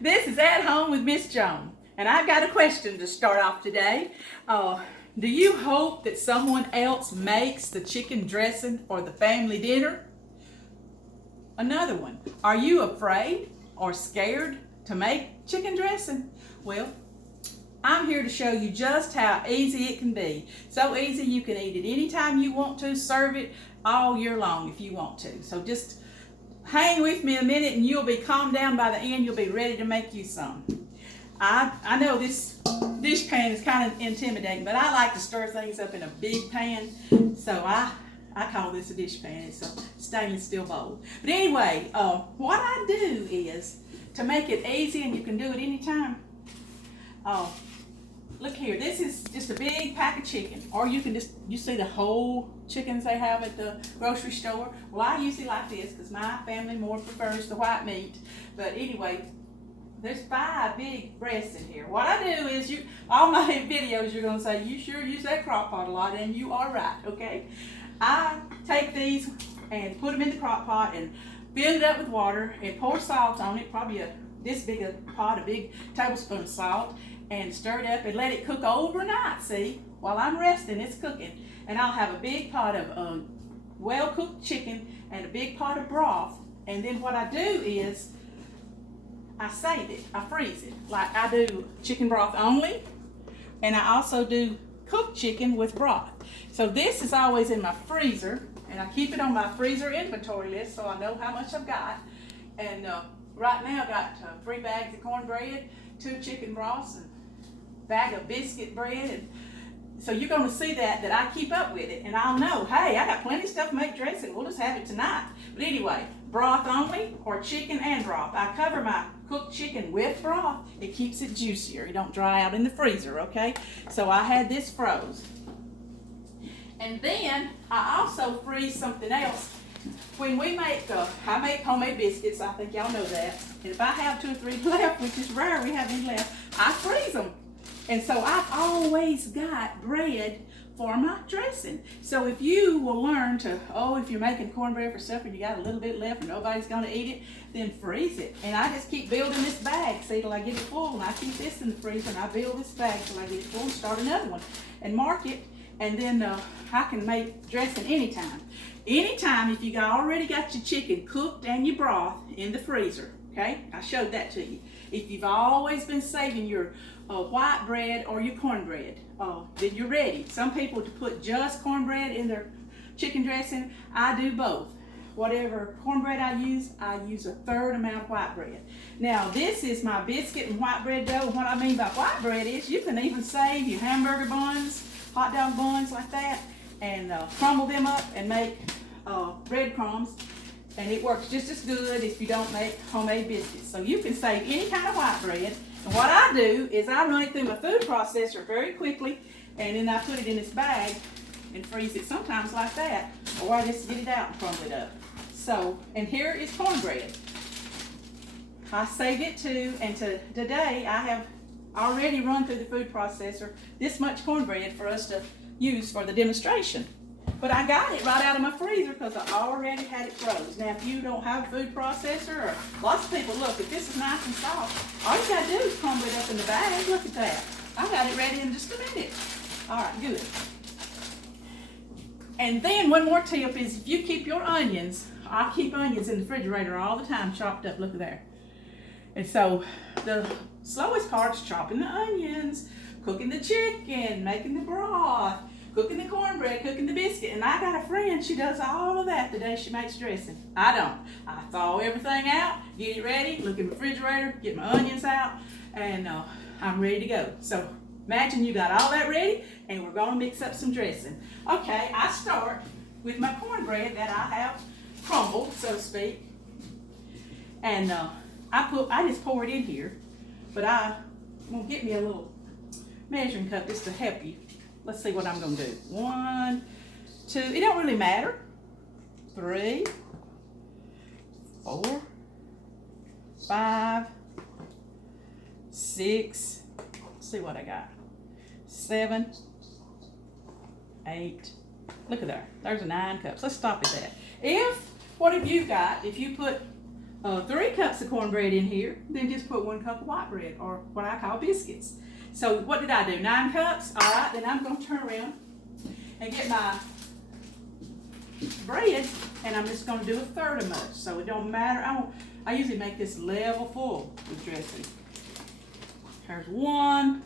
This is At Home with Miss Joan, and I've got a question to start off today. Do you hope that someone else makes the chicken dressing for the family dinner? Another one, are you afraid or scared to make chicken dressing? Well, I'm here to show you just how easy it can be. So easy you can eat it anytime you want to, serve it all year long if you want to. So just hang with me a minute and you'll be calmed down by the end. You'll be ready to make you some. I know this dish pan is kind of intimidating, but I like to stir things up in a big pan. So I call this a dish pan. It's a stainless steel bowl. But anyway, what I do is to make it easy and you can do it anytime. Look here, this is just a big pack of chicken, or you can you see the whole chickens they have at the grocery store. Well, I usually like this because my family more prefers the white meat. But anyway, there's 5 big breasts in here. What I do is, all my videos you're going to say, you sure use that crock pot a lot, and you are right, okay? I take these and put them in the crock pot and fill it up with water and pour salt on it, probably this big a pot, a big tablespoon of salt, and stir it up and let it cook overnight, see? While I'm resting, it's cooking. And I'll have a big pot of well-cooked chicken and a big pot of broth. And then what I do is I save it, I freeze it. Like I do chicken broth only, and I also do cooked chicken with broth. So this is always in my freezer, and I keep it on my freezer inventory list so I know how much I've got. And right now I got 3 bags of cornbread, 2 chicken broths, and bag of biscuit bread, and so you're going to see that I keep up with it, and I'll know, hey, I got plenty of stuff to make dressing. We'll just have it tonight. But anyway, broth only or chicken and broth. I cover my cooked chicken with broth. It keeps it juicier. It don't dry out in the freezer, okay? So I had this froze. And then I also freeze something else. When we make, I make homemade biscuits. I think y'all know that. And if I have 2 or 3 left, which is rare, we have any left, I freeze them. And so I've always got bread for my dressing. So if you will learn to, if you're making cornbread for supper and you got a little bit left and nobody's going to eat it, then freeze it. And I just keep building this bag, see, till I get it full. And I keep this in the freezer and I build this bag till I get it full and start another one and mark it. And then I can make dressing anytime. Anytime if you already got your chicken cooked and your broth in the freezer, okay? I showed that to you. If you've always been saving your white bread or your cornbread, then you're ready. Some people to put just cornbread in their chicken dressing. I do both. Whatever cornbread I use a 1/3 amount of white bread. Now this is my biscuit and white bread dough. What I mean by white bread is you can even save your hamburger buns, hot dog buns like that, and crumble them up and make breadcrumbs. And it works just as good if you don't make homemade biscuits. So you can save any kind of white bread. And what I do is I run it through my food processor very quickly, and then I put it in this bag and freeze it sometimes like that. Or I just get it out and crumble it up. So, and here is cornbread. I saved it too, and today I have already run through the food processor this much cornbread for us to use for the demonstration. But I got it right out of my freezer because I already had it froze. Now, if you don't have a food processor, or lots of people, look, if this is nice and soft, all you got to do is crumble it up in the bag. Look at that. I got it ready in just a minute. All right, good. And then one more tip is if you keep your onions, I keep onions in the refrigerator all the time chopped up. Look at there. And so the slowest part is chopping the onions, cooking the chicken, making the broth, cooking the cornbread, cooking the biscuit. And I got a friend, she does all of that the day she makes dressing. I don't. I thaw everything out, get it ready, look in the refrigerator, get my onions out, and I'm ready to go. So imagine you got all that ready, and we're going to mix up some dressing. Okay, I start with my cornbread that I have crumbled, so to speak. And I just pour it in here, but I'm going to get me a little measuring cup just to help you. Let's see what I'm going to do. 1, 2, it don't really matter. 3, 4, 5, 6, let's see what I got. 7, 8, look at there. There's 9 cups. Let's stop at that. What have you got if you put 3 cups of cornbread in here, then just put 1 cup of white bread, or what I call biscuits. So what did I do? 9 cups? All right, then I'm going to turn around and get my bread, and I'm just going to do 1/3 of much. So it don't matter. I usually make this level full with dressing. Here's 1.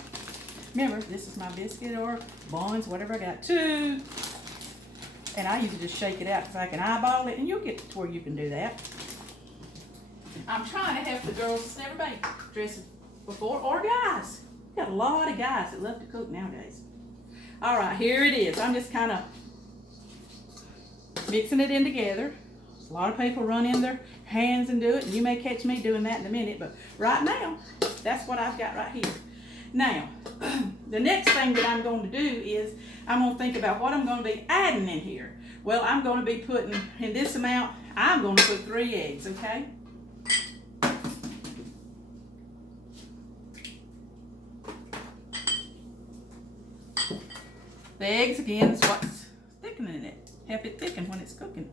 Remember, this is my biscuit or buns, whatever I got. 2. And I usually just shake it out because I can eyeball it, and you'll get to where you can do that. I'm trying to help the girls that's never made dressing before, or guys. Got a lot of guys that love to cook nowadays. All right, here it is. I'm just kind of mixing it in together. A lot of people run in their hands and do it, and you may catch me doing that in a minute, but right now, that's what I've got right here. Now, the next thing that I'm going to do is I'm going to think about what I'm going to be adding in here. Well, I'm going to be putting, in this amount, I'm going to put 3 eggs, okay? The eggs, again, is what's thickening it. Help it thicken when it's cooking.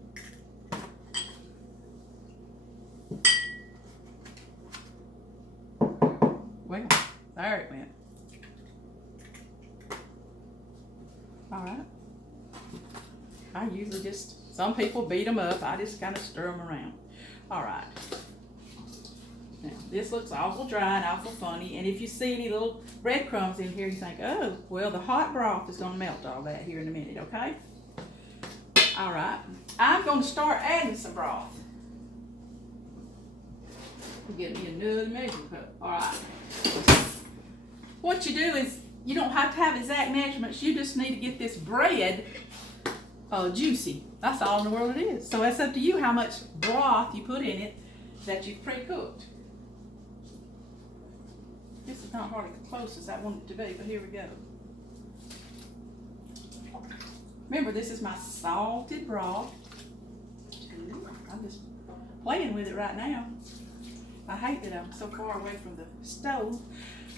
Well, there it went. All right. I usually just, some people beat them up. I just kind of stir them around. All right. Now, this looks awful dry and awful funny. And if you see any little breadcrumbs in here, you think, oh, well, the hot broth is going to melt all that here in a minute, okay? All right. I'm going to start adding some broth. Get me another measuring cup. All right. What you do is, you don't have to have exact measurements. You just need to get this bread juicy. That's all in the world it is. So it's up to you how much broth you put in it that you've pre-cooked. This is not hardly as close as I want it to be, but here we go. Remember, this is my salted broth. I'm just playing with it right now. I hate that I'm so far away from the stove.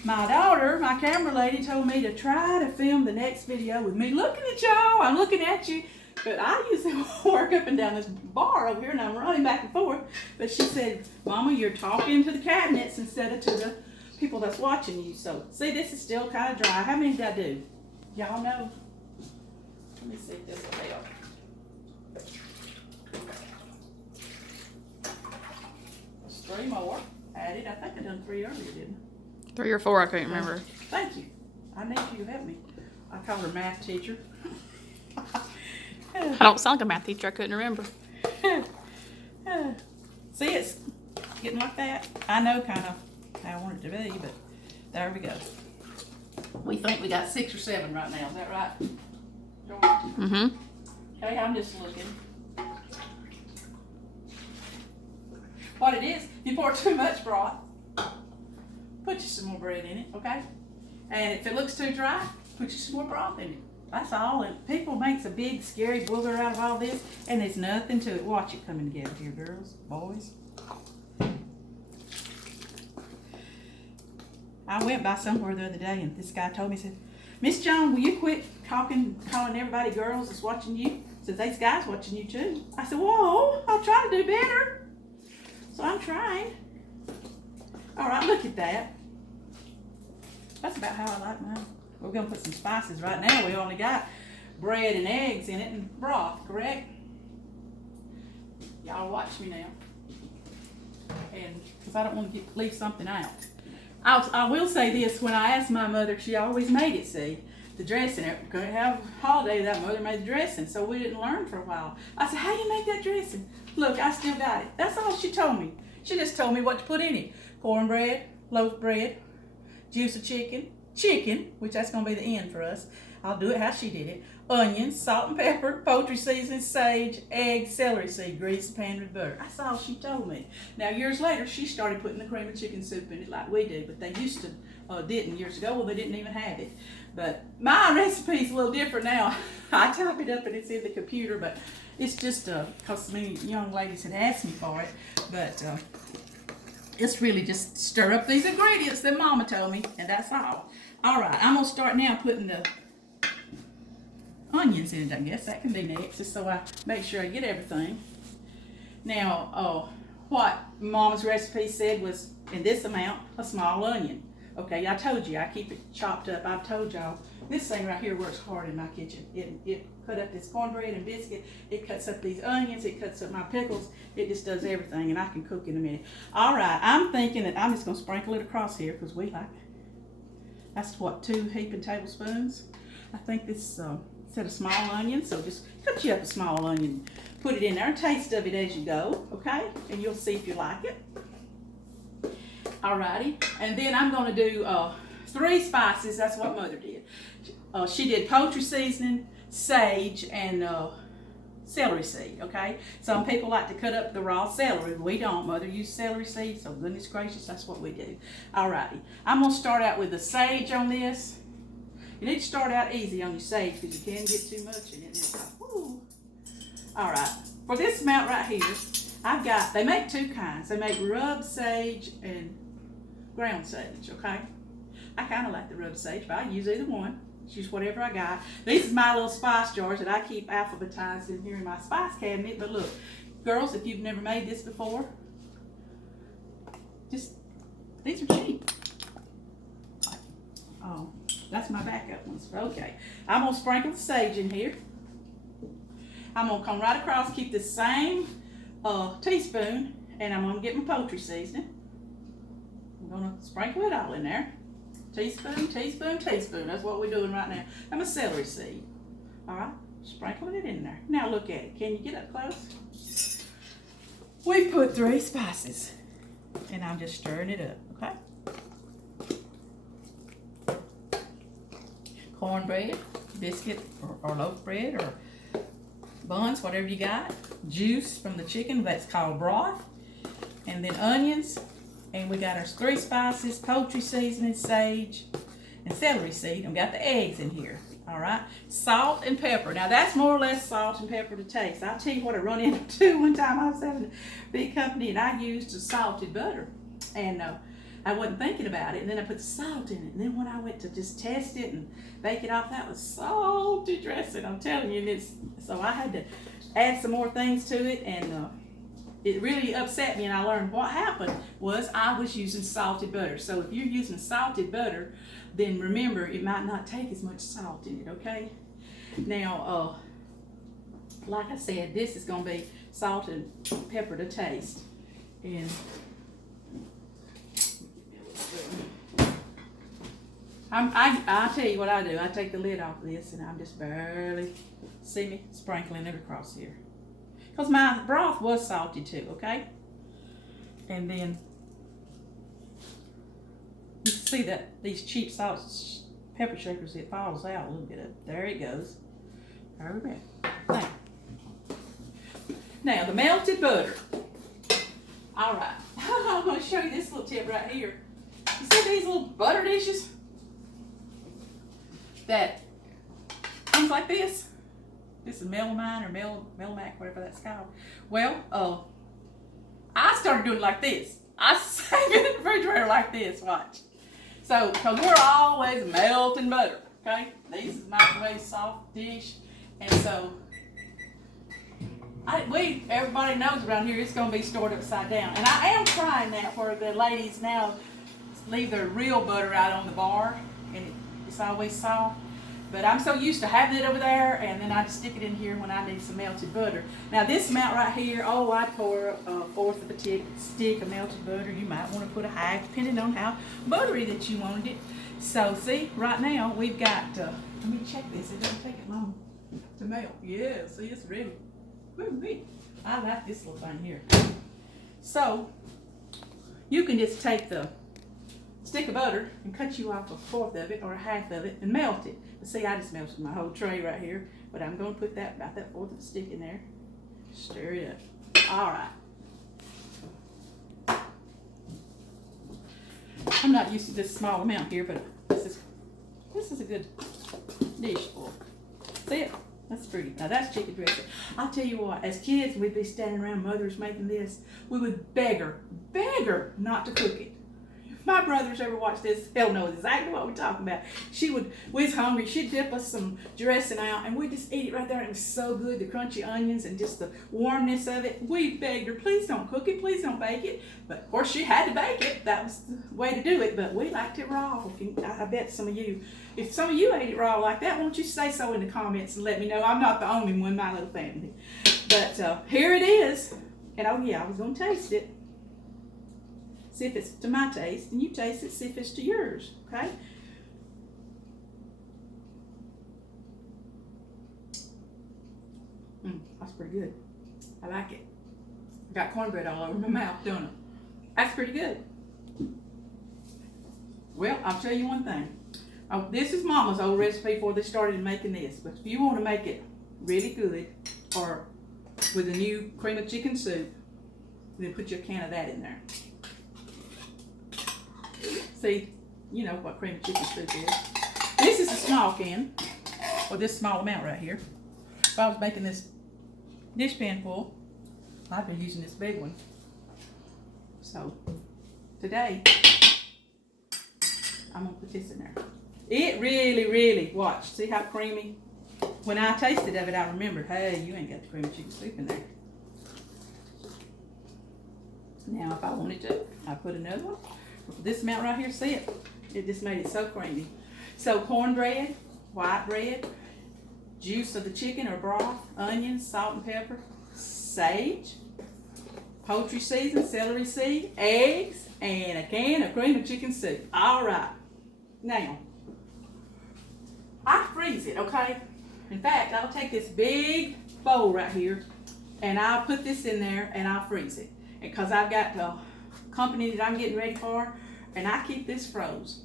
My daughter, my camera lady, told me to try to film the next video with me looking at y'all. I'm looking at you. But I usually work up and down this bar over here, and I'm running back and forth. But she said, Mama, you're talking to the cabinets instead of to the people that's watching you. So, see, this is still kind of dry. How many did I do? Y'all know? Let me see if this will help. There's 3 more added. I think I done 3 earlier, didn't I? 3 or 4, I can't remember. Thank you. I need you to help me. I call her math teacher. I don't sound like a math teacher. I couldn't remember. See, it's getting like that. I know kind of how I want it to be, but there we go. We think we got 6 or 7 right now. Is that right, Joan? Mm-hmm. Okay, I'm just looking. What it is, if you pour too much broth, put you some more bread in it, okay? And if it looks too dry, put you some more broth in it. That's all. And people makes a big scary booger out of all this, and there's nothing to it. Watch it coming together here, girls, boys. I went by somewhere the other day, and this guy told me, he said, Miss Joan, will you quit calling everybody girls that's watching you? Says, these guys watching you too. I said, whoa, I'll try to do better. So I'm trying. All right, look at that. That's about how I like mine. We're going to put some spices right now. We only got bread and eggs in it and broth, correct? Y'all watch me now. And because I don't want to leave something out. I will say this. When I asked my mother, she always made it, see, the dressing. Going to have a holiday, that mother made the dressing, so we didn't learn for a while. I said, how do you make that dressing? Look, I still got it. That's all she told me. She just told me what to put in it. Cornbread, loaf bread, juice of chicken, which that's going to be the end for us. I'll do it how she did it. Onions, salt and pepper, poultry seasoning, sage, eggs, celery seed, grease the pan with butter. That's all she told me. Now, years later, she started putting the cream of chicken soup in it like we do, but they used to didn't years ago. Well, they didn't even have it. But my recipe's a little different now. I type it up and it's in the computer, but it's just because many young ladies had asked me for it. But it's really just stir up these ingredients that Mama told me, and that's all. All right, I'm going to start now putting the onions in it, I guess. That can be next, just so I make sure I get everything. Now, what Mama's recipe said was, in this amount, a small onion. Okay, I told you, I keep it chopped up. I've told y'all, this thing right here works hard in my kitchen. It cut up this cornbread and biscuit. It cuts up these onions. It cuts up my pickles. It just does everything, and I can cook in a minute. All right, I'm thinking that I'm just going to sprinkle it across here because we like it. That's what, 2 heaping tablespoons? I think this set of small onions, so just cut you up a small onion. Put it in there, taste of it as you go, okay? And you'll see if you like it. Alrighty, and then I'm gonna do 3 spices. That's what Mother did. She did poultry seasoning, sage, and celery seed, okay? Some people like to cut up the raw celery. We don't. Mother used celery seed, so goodness gracious, that's what we do. Alrighty, I'm gonna start out with the sage on this. You need to start out easy on your sage because you can get too much in it. Alright, for this amount right here, I've got, they make 2 kinds. They make rubbed sage and ground sage, okay? I kind of like the rubbed sage, but I use either one. Use whatever I got. These are my little spice jars that I keep alphabetized in here in my spice cabinet. But look, girls, if you've never made this before, just, these are cheap. Oh, that's my backup ones. Okay, I'm going to sprinkle the sage in here. I'm going to come right across, keep the same teaspoon, and I'm going to get my poultry seasoning. I'm going to sprinkle it all in there. Teaspoon, teaspoon, teaspoon. That's what we're doing right now. And my celery seed. All right, sprinkling it in there. Now look at it. Can you get up close? We've put 3 spices, and I'm just stirring it up, okay? Cornbread, biscuit, or loaf bread, or buns, whatever you got. Juice from the chicken, that's called broth. And then onions. And we got our 3 spices, poultry seasoning, sage, and celery seed. And we got the eggs in here, all right? Salt and pepper. Now, that's more or less salt and pepper to taste. I'll tell you what I run into one time. I was having a big company, and I used salted butter. And I wasn't thinking about it, and then I put salt in it. And then when I went to just test it and bake it off, that was salty dressing. I'm telling you, so I had to add some more things to it, and it really upset me, and I learned what happened was I was using salted butter. So if you're using salted butter, then remember it might not take as much salt in it, okay? Now, like I said, this is going to be salt and pepper to taste. And I'll tell you what I do. I take the lid off of this, and I'm just barely, see me, sprinkling it across here. Because my broth was salty too, okay? And then you can see that these cheap salt pepper shakers, it falls out a little bit of, there it goes. There we go. Now the melted butter. All right, I'm going to show you this little tip right here. You see these little butter dishes that comes like this? This is melamine or melamac, whatever that's called. Well, I started doing it like this. I save it in the refrigerator like this, watch. So, because we're always melting butter, okay? This is microwave soft dish. And so, everybody knows around here it's going to be stored upside down. And I am trying now for the ladies now leave their real butter out on the bar. And it's always soft. But I'm so used to having it over there, and then I just stick it in here when I need some melted butter. Now this amount right here, I'd pour a fourth of a stick of melted butter. You might want to put a half, depending on how buttery that you wanted it. So see, right now we've got, let me check this. It doesn't take it long to melt. Yeah, see, it's ready. Woo-wee. I like this little thing here. So you can just take the stick of butter and cut you off a fourth of it or a half of it and melt it. But see, I just melted my whole tray right here, but I'm going to put about that fourth of a stick in there. Stir it up. All right. I'm not used to this small amount here, but this is a good dish for. See it? That's pretty. Now that's chicken dressing. I'll tell you what, as kids, we'd be standing around, mother's making this. We would beg her not to cook it. my brothers ever watch this, they'll know exactly what we're talking about. We was hungry, she'd dip us some dressing out, and we'd just eat it right there. It was so good, the crunchy onions and just the warmness of it. We begged her, please don't cook it, please don't bake it. But of course she had to bake it. That was the way to do it, but we liked it raw. I bet some of you, if some of you ate it raw like that, won't you say so in the comments and let me know? I'm not the only one, my little family. But here it is. And oh yeah, I was gonna taste it. See if it's to my taste, and you taste it, see if it's to yours, okay? That's pretty good. I like it. I got cornbread all over my mouth, don't I? That's pretty good. Well, I'll tell you one thing. Oh, this is Mama's old recipe before they started making this. But if you want to make it really good, or with a new cream of chicken soup, then put your can of that in there. See, you know what cream of chicken soup is. This is a small can, or this small amount right here. If I was making this dish pan full, I'd be using this big one. So today, I'm gonna put this in there. It really, watch, see how creamy? When I tasted of it, I remembered, hey, you ain't got the cream of chicken soup in there. Now, if I wanted to, I'd put another one. This amount right here, see it? It just made it so creamy. So cornbread, white bread, juice of the chicken or broth, onions, salt and pepper, sage, poultry season, celery seed, eggs, and a can of cream of chicken soup. All right. Now, I freeze it, okay? In fact, I'll take this big bowl right here, and I'll put this in there, and I'll freeze it. Because I've got the company that I'm getting ready for, and I keep this froze.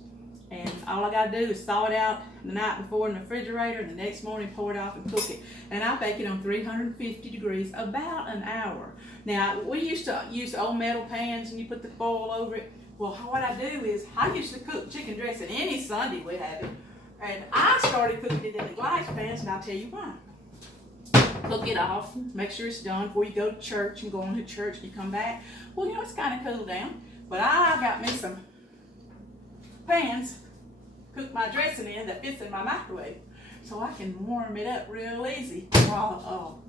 And all I gotta do is thaw it out the night before in the refrigerator, and the next morning pour it off and cook it. And I bake it on 350 degrees about an hour. Now, we used to use old metal pans, and you put the foil over it. Well, what I do is, I used to cook chicken dressing any Sunday we have it. And I started cooking it in the glass pans, and I'll tell you why. Cook it off, make sure it's done before you go to church, and go on to church and you come back. Well, you know, it's kind of cooled down. But I got me some pans, cook my dressing in that fits in my microwave, so I can warm it up real easy while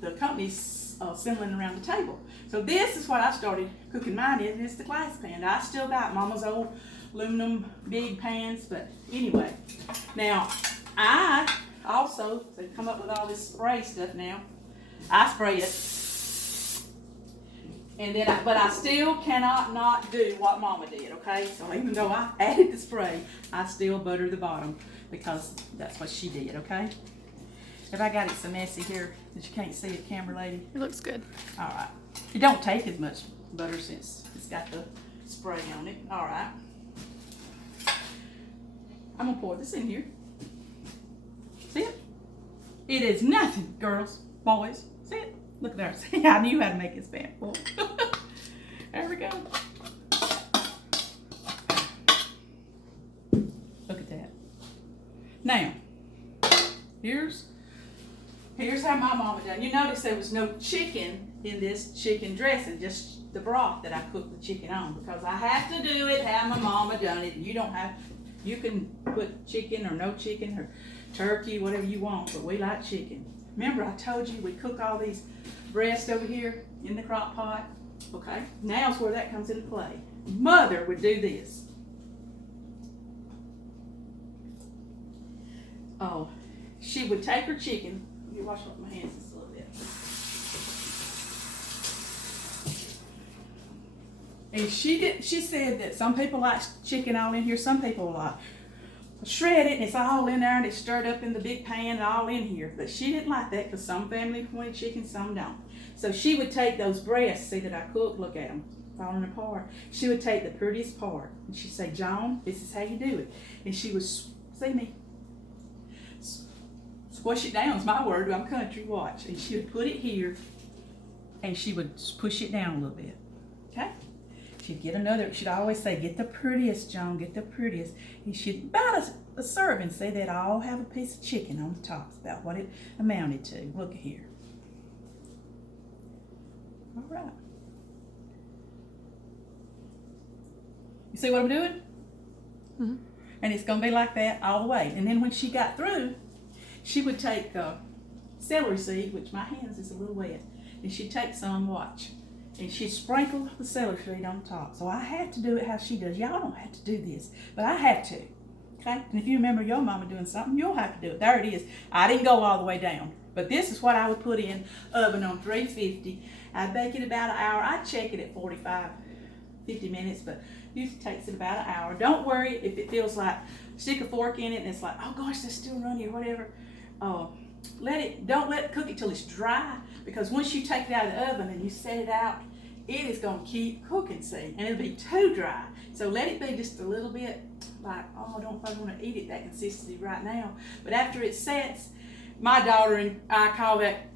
the company's assembling around the table. So this is what I started cooking mine in, and it's the glass pan. I still got Mama's old aluminum big pans, but anyway. Now, I also, to come up with all this spray stuff now, I spray it. And then, but I still cannot not do what Mama did, okay? So even though I added the spray, I still butter the bottom because that's what she did, okay? If I got it so messy here that you can't see it, camera lady. It looks good. All right. It don't take as much butter since it's got the spray on it. All right. I'm gonna pour this in here. See it? It is nothing, girls, boys. See it? Look there. See, I knew how to make this pan full. There we go. Look at that. Now, here's how my mama done. You notice there was no chicken in this chicken dressing, just the broth that I cooked the chicken on, because I have to do it how my mama done it. You don't have, you can put chicken or no chicken or turkey, whatever you want, but we like chicken. Remember I told you we cook all these breasts over here in the crock pot? Okay, now's where that comes into play. Mother would do this. Oh, she would take her chicken. Let me wash off my hands just a little bit. And she said that some people like chicken all in here, some people like shred it and it's all in there and it's stirred up in the big pan and all in here. But she didn't like that because some families wanted chicken, some don't. So she would take those breasts, see that I cook, look at them, falling apart. She would take the prettiest part and she'd say, Joan, this is how you do it. And she would, see me, squish it down is my word, I'm country, watch. And she would put it here and she would push it down a little bit, okay? She'd get another, she'd always say, get the prettiest, Joan, get the prettiest. And she'd, about a serving, say they'd all have a piece of chicken on the top, about what it amounted to. Look here. All right. You see what I'm doing? Mm-hmm. And it's gonna be like that all the way. And then when she got through, she would take celery seed, which my hands is a little wet, and she'd take some, watch, and she'd sprinkle the celery seed on top. So I had to do it how she does. Y'all don't have to do this, but I have to. Okay? And if you remember your mama doing something, you'll have to do it. There it is. I didn't go all the way down, but this is what I would put in oven on 350. I'd bake it about an hour. I'd check it at 45, 50 minutes, but usually takes it about an hour. Don't worry if it feels like stick a fork in it and it's like, oh gosh, that's still runny or whatever. Don't let it cook it till it's dry, because once you take it out of the oven and you set it out, it is going to keep cooking, see, and it'll be too dry. So let it be just a little bit like, oh, I don't know if I want to eat it that consistency right now. But after it sets, my daughter and I call that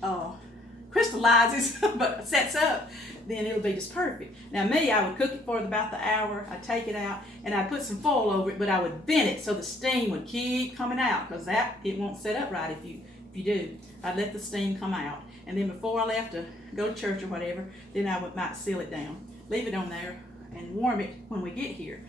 crystallizes, but sets up, then it'll be just perfect. Now me, I would cook it for about the hour. I'd take it out and I'd put some foil over it, but I would vent it so the steam would keep coming out, because it won't set up right if you do. I'd let the steam come out, and then before I left to go to church or whatever, then I might seal it down, leave it on there, and warm it when we get here.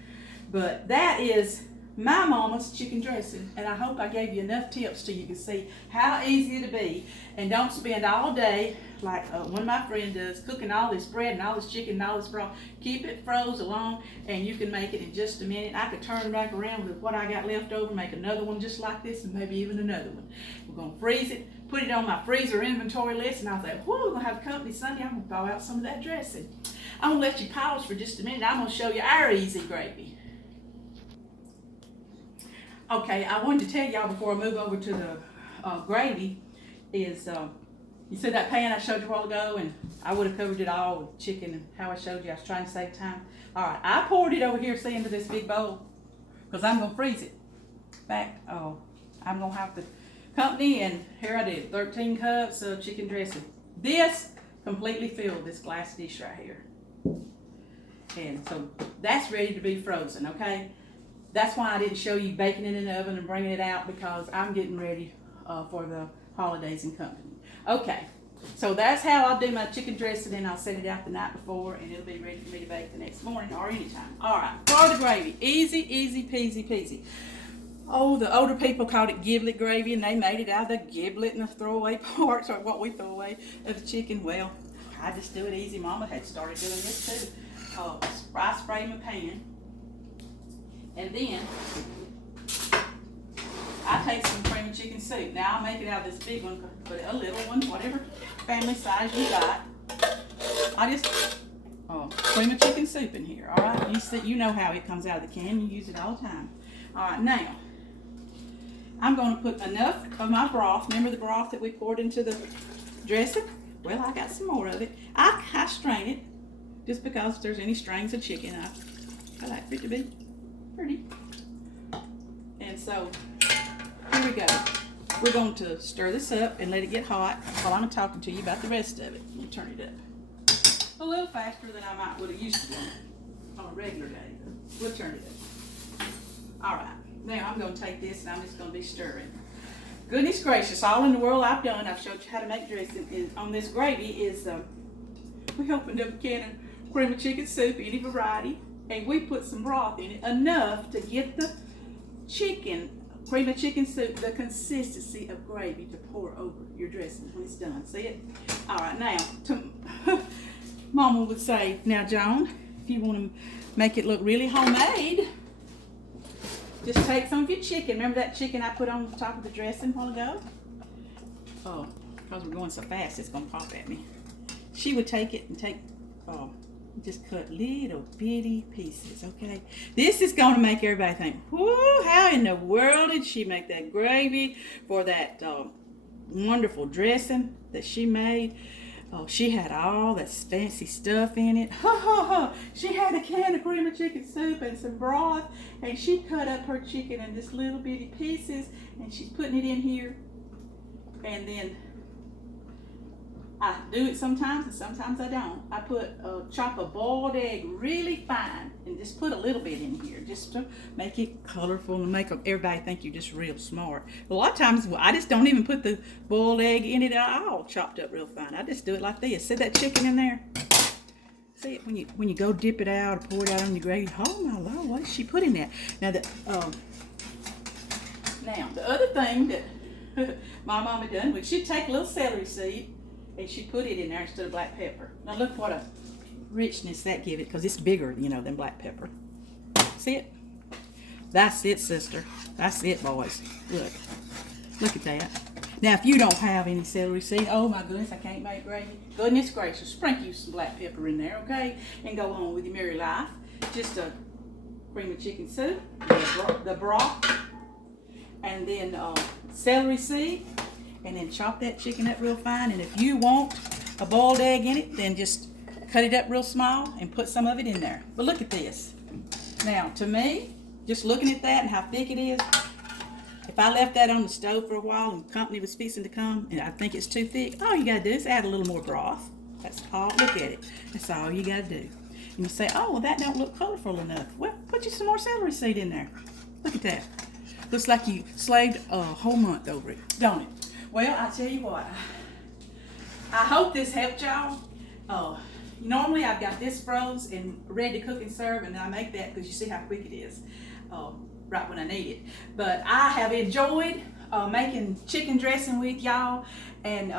But that is my mama's chicken dressing, and I hope I gave you enough tips so you can see how easy it'll be, and don't spend all day like one of my friends does, cooking all this bread and all this chicken and all this broth. Keep it froze along, and you can make it in just a minute. I could turn back around with what I got left over, make another one just like this, and maybe even another one. We're gonna freeze it, put it on my freezer inventory list, and I'll say, whoa, we're gonna have company Sunday. I'm gonna thaw out some of that dressing. I'm gonna let you pause for just a minute. I'm gonna show you our easy gravy. Okay, I wanted to tell y'all before I move over to the gravy is, you see that pan I showed you a while ago, and I would have covered it all with chicken and how I showed you. I was trying to save time. All right, I poured it over here, see, into this big bowl, because I'm going to freeze it back. I'm going to have the company, and here I did, 13 cups of chicken dressing. This completely filled this glass dish right here. And so that's ready to be frozen, okay? That's why I didn't show you baking it in the oven and bringing it out, because I'm getting ready for the holidays and company. Okay, so that's how I'll do my chicken dressing, and I'll set it out the night before, and it'll be ready for me to bake the next morning or anytime. All right, for the gravy, easy, easy peasy peasy. Oh, the older people called it Giblet Gravy, and they made it out of the giblet and the throwaway parts, or what we throw away of the chicken. Well, I just do it easy. Mama had started doing this too. I spray my pan, and then I take some cream of chicken soup. Now I make it out of this big one, but a little one, whatever family size you got. I just cream of chicken soup in here. All right, you know how it comes out of the can. You use it all the time. All right, now I'm going to put enough of my broth. Remember the broth that we poured into the dressing? Well, I got some more of it. I strain it just because if there's any strings of chicken, I like for it to be pretty. And so here we go. We're going to stir this up and let it get hot while I'm talking to you about the rest of it. Let me turn it up a little faster than I would have used to on a regular day. We'll turn it up. All right. Now I'm going to take this and I'm just going to be stirring. Goodness gracious, all in the world I've done. I've showed you how to make dressing. On this gravy is, we opened up a can of cream of chicken soup, any variety, and we put some broth in it, enough to get the cream of chicken soup, the consistency of gravy to pour over your dressing when it's done. See it? All right, now, Mama would say, now Joan, if you want to make it look really homemade, just take some of your chicken. Remember that chicken I put on the top of the dressing a while ago? Oh, because we're going so fast, it's going to pop at me. She would take it and just cut little bitty pieces, okay? This is going to make everybody think, whoo, how in the world did she make that gravy for that wonderful dressing that she made? Oh, she had all that fancy stuff in it. She had a can of cream of chicken soup and some broth, and she cut up her chicken in just little bitty pieces, and she's putting it in here. And then I do it sometimes, and sometimes I don't. I chop a boiled egg really fine and just put a little bit in here just to make it colorful and make everybody think you're just real smart. A lot of times I just don't even put the boiled egg in it at all, chopped up real fine. I just do it like this. See that chicken in there? See it when you go dip it out or pour it out on your gravy. Oh my Lord, what did she put in that? Now the other thing that my mama done, was she'd take a little celery seed and she'd put it in there instead of black pepper. Now look what a richness that give it, because it's bigger, than black pepper. See it? That's it, sister. That's it, boys. Look at that. Now, if you don't have any celery seed, oh my goodness, I can't make gravy. Goodness gracious, sprinkle some black pepper in there, okay? And go on with your merry life. Just a cream of chicken soup, the broth, and then celery seed, and then chop that chicken up real fine. And if you want a boiled egg in it, then just cut it up real small and put some of it in there. But look at this. Now, to me, just looking at that and how thick it is, if I left that on the stove for a while and company was fixing to come and I think it's too thick, all you gotta do is add a little more broth. That's all. Look at it. That's all you gotta do. And you say, oh, well, that don't look colorful enough. Well, put you some more celery seed in there. Look at that. Looks like you slaved a whole month over it, don't it? Well, I tell you what, I hope this helped y'all. Normally I've got this froze and ready to cook and serve, and I make that because you see how quick it is, right when I need it. But I have enjoyed making chicken dressing with y'all, and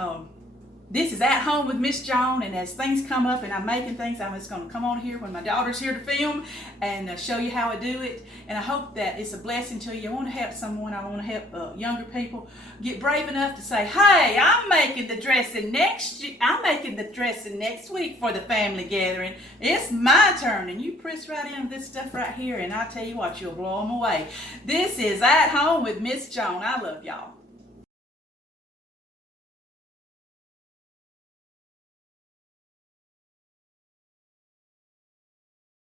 this is At Home with Miss Joan, and as things come up and I'm making things, I'm just going to come on here when my daughter's here to film and show you how I do it. And I hope that it's a blessing to you. I want to help someone. I want to help younger people get brave enough to say, hey, I'm making the dressing next week for the family gathering. It's my turn. And you press right into this stuff right here, and I tell you what, you'll blow them away. This is At Home with Miss Joan. I love y'all.